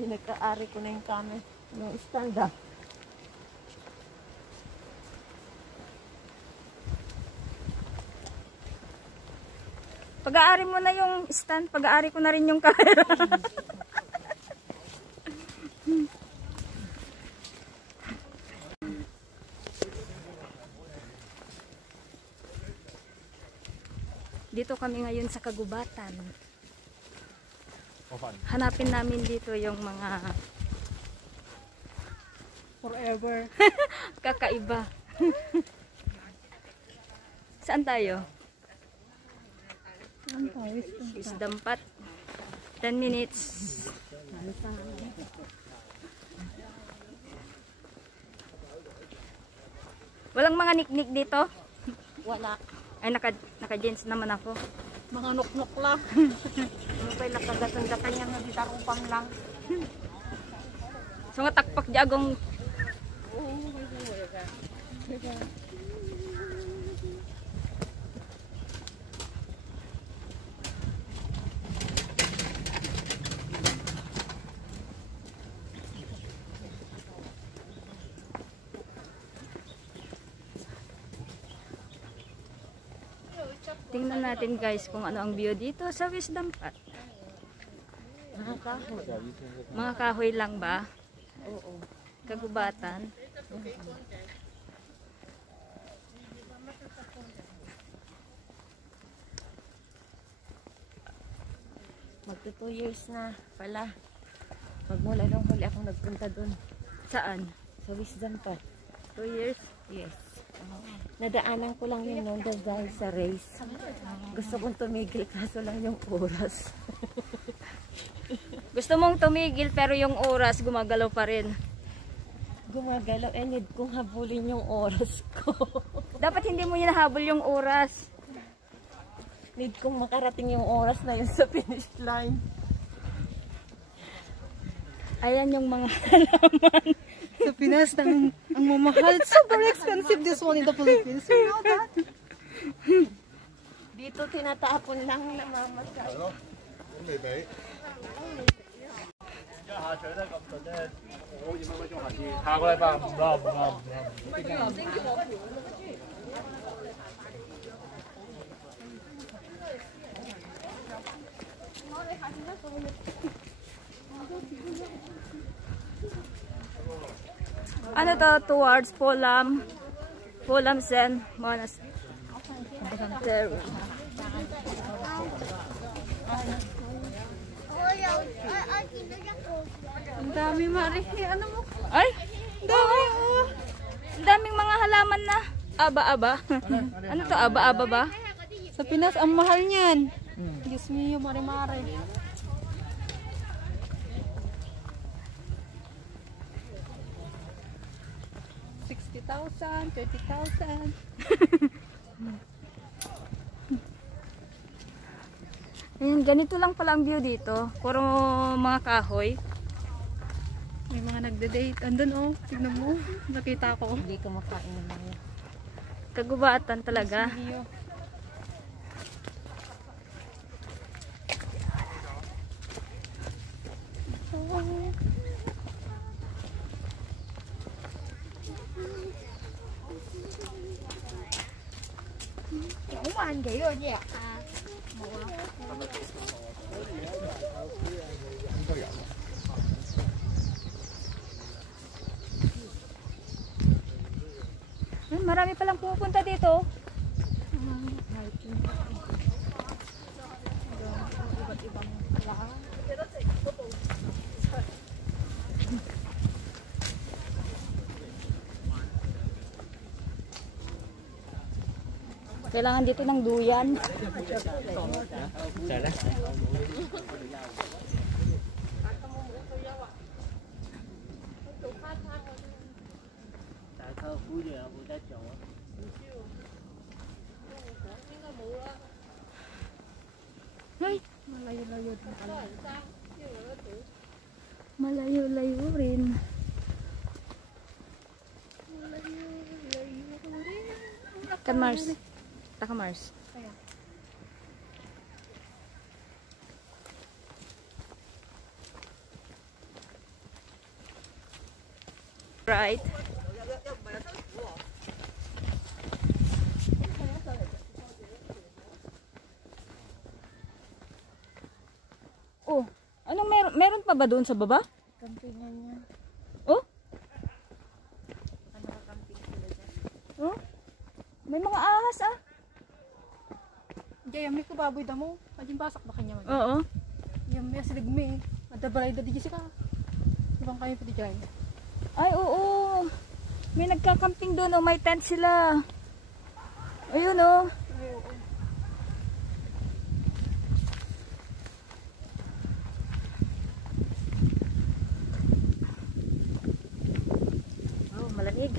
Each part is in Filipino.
Pinagka-ari ko na yung camera, yung stand up. Pag-aari mo na yung stand, pag-aari ko na rin yung camera. Dito kami ngayon sa Kagubatan. Hanapin namin dito yung mga Forever. kakaiba. Saan tayo? Isdampat. 10 minutes. Walang mga niknik dito? Wala. Ay, naka-jeans naman ako. Mga nuknuk lang. Ano ba'y nakagatang-gatang yan na ditarupang lang. So nga takpak jagong. Tingnan natin guys kung ano ang view dito sa Wisdampat. Mga kahoy. Mga kahoy lang ba? Oo. Kagubatan. Magto 2 years na pala. Magmula nung huli akong nagpunta dun. Saan? Sa Wisdampat. 2 years? Yes. Nadaanan ko lang yun noon dahil sa race. Gusto kong tumigil kaso lang yung oras. Gusto mong tumigil pero yung oras gumagalaw pa rin. Gumagalaw, need kong habulin yung oras ko. Dapat hindi mo hinahabol yung oras. Need kong makarating yung oras na yun sa finish line. Ayan yung mga halaman. Sa Pinas, ang mamahal. It's so very expensive this one in the Philippines. You know that? Dito tinatapon lang namamatay. 下個禮拜唔得唔得唔得。Ano to? Towards Polam. Polam Zen Monastery. Ang dami, Mari. Ano mo? Ay! Dami! Ang daming mga halaman na aba-aba. Ano to? Aba-aba ba? Sa Pinas, ang mahal niyan. Diyos mio, Mari-Mari. $60,000, $30,000. Ayan, ganito lang pala ang view dito. Puro mga kahoy. May mga nagde-date. Andun oh, tignan mo. Nakita ko. Hindi ka makain ng mga. Kagubatan talaga. Mio. Marami palang pupunta dito. Kailangan dito ng duyan. Ay, malayo-layo din pala. Malayo-layo rin. Kan Mars. Taka Mars. Right. Oh, anong meron pa ba doon sa baba? Kampingan niya. Oh? Ano kakamping sila dyan? Oh? May mga ahas ah. Jaya, may kababoy damo. Ajin basak ba kanya man? Oo. Yung may siligmi. Adabalay da di Jessica. Ibang kayo pa di dyan. Ay, oo. May nagkakamping doon oh. May tent sila. Ayun oh. Oh, malamig.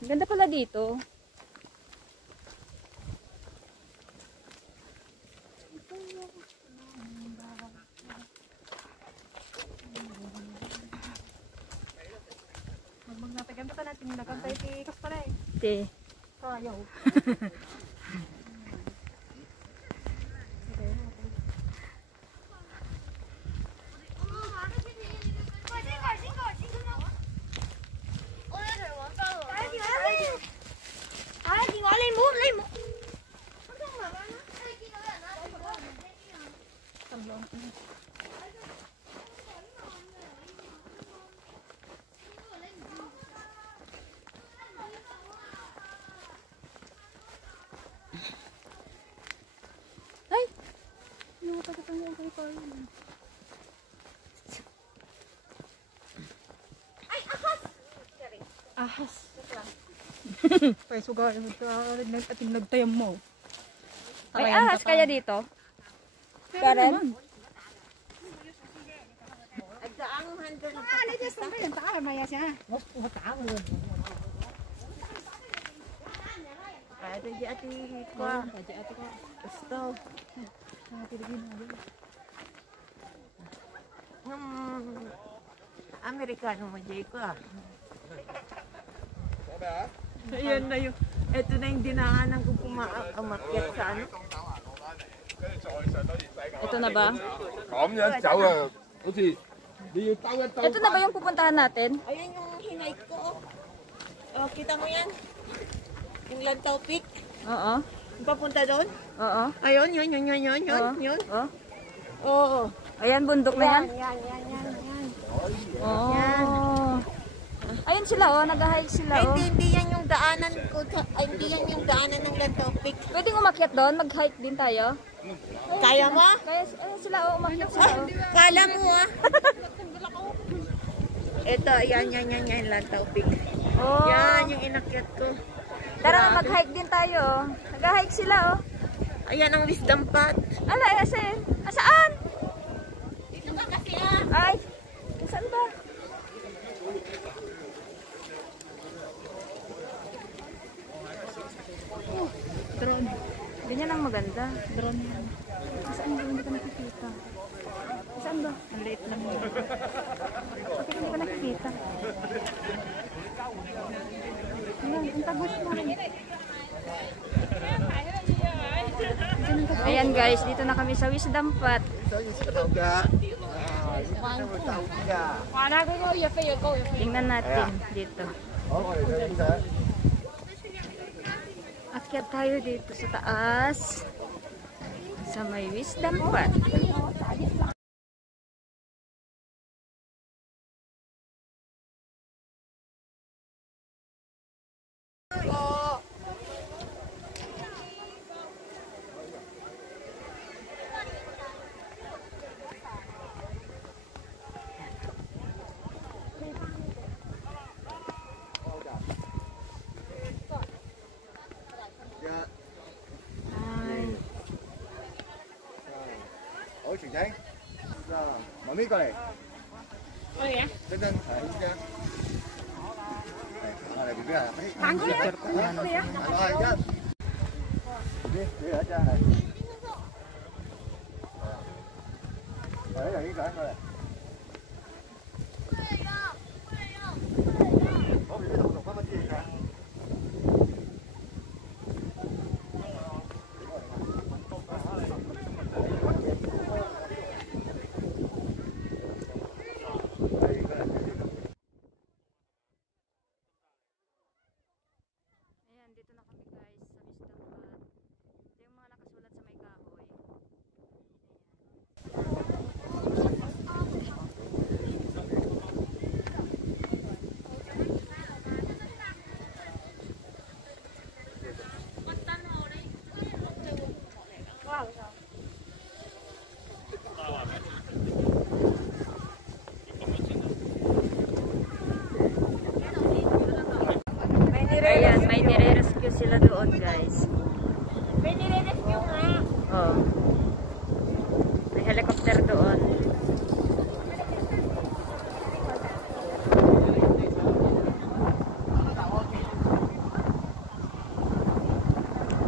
Ang ganda pala dito. Magnapagan pa natin nakantay ti Kasparay. Te. Kayaw. Ay! Yung pagkatang yung kay ahas. Pay sugar ating nagtayam mo. May ahas kaya dito? Karen? Agdaang handle na Ano niya sa mga taal maya siya. Ada di ati ko. Gusto. Amerikano mo, Jay ko ah. Ayan na yung, eto na yung dinaanan ko umakyat sa ano. Ito na ba? 咁樣走啊，好似你要兜一兜。 Ito na ba yung pupuntahan natin? Ayan yung hinay ko. Oh, kita mo yan? Yung Lantaw Peak. Oo. Papunta doon? Oo. Ayun, yun. Oo. Oo. Ayan, bundok na yan. Yan. Oh. Ayun sila oh, nag-hike sila Ay, oh. hindi yan yung daanan ko. Ay, hindi yan yung daanan ng Lantaw Peak. Pwedeng umakyat doon, mag-hike din tayo. Kaya mo? Kaya ayun sila oh, umakyat sila oh. Kala mo ah. Ito, yan, Lantaw Peak. Oh. Yan, yung inakyat ko. Tara, mag-hike din tayo oh. Nag-hike sila oh. Ayan ang wisdom path. Ala, asan? Asaan? Dito ka kasi ah. Ay, saan ba? Drone. Ganyan ang maganda. Drone yan. Saan ba? Hindi ka nakikita. Saan ba? Ang late lang mo. Bakit hindi ka nakikita? Ayan, ang tagos mo. Ayan guys, dito na kami sa Wisdom Path. Tingnan natin dito. Akyat tayo dito sa taas. Sa may Wisdom Path. Ay. 好，全仔，媽咪過嚟。過嚟啊！等等，係好啫。係，嚟 BB 啊！行過嚟啊！過嚟啊！係一。BB，你有一隻係。係，由呢個過嚟。好，BB 同我翻返啲嘢㗎。 Ayan, dito na kami guys sa Wisdom Path. Ito yung mga nakasulat sa may kahoy. Ayan, may nire-rescue sila doon guys. May nire-rescue nga. Oh. May helicopter doon.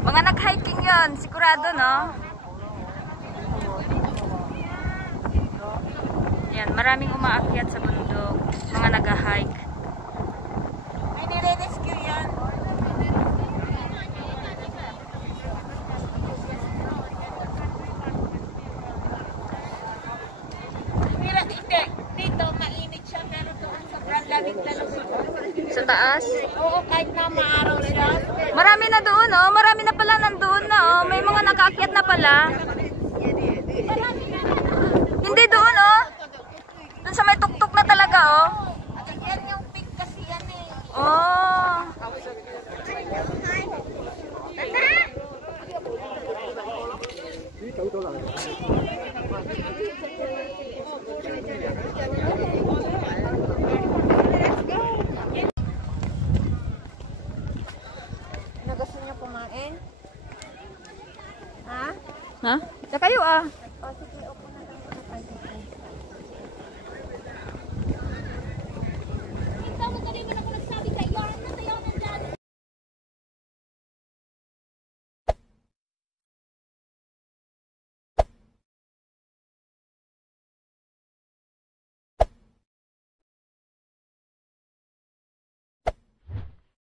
Mga nag-hiking yon, sigurado no? Yan, maraming umaakyat sa bundok. Mga nag-hike. May nire-rescue yan. Hindi. Dito, mainit siya. Pero doon, sobrang lamig-lamig. Sa taas? Oo, kahit na maaraw siya. Marami na doon, oh. Marami na pala nandoon na, oh. May mga nakaakyat na pala. Hindi doon, oh. Doon sa may tuktok na talaga, oh. Yan yung peak kasi yan eh. Oh. Gusto niyo kumain? Ha? Ha? Sa kayo, ah.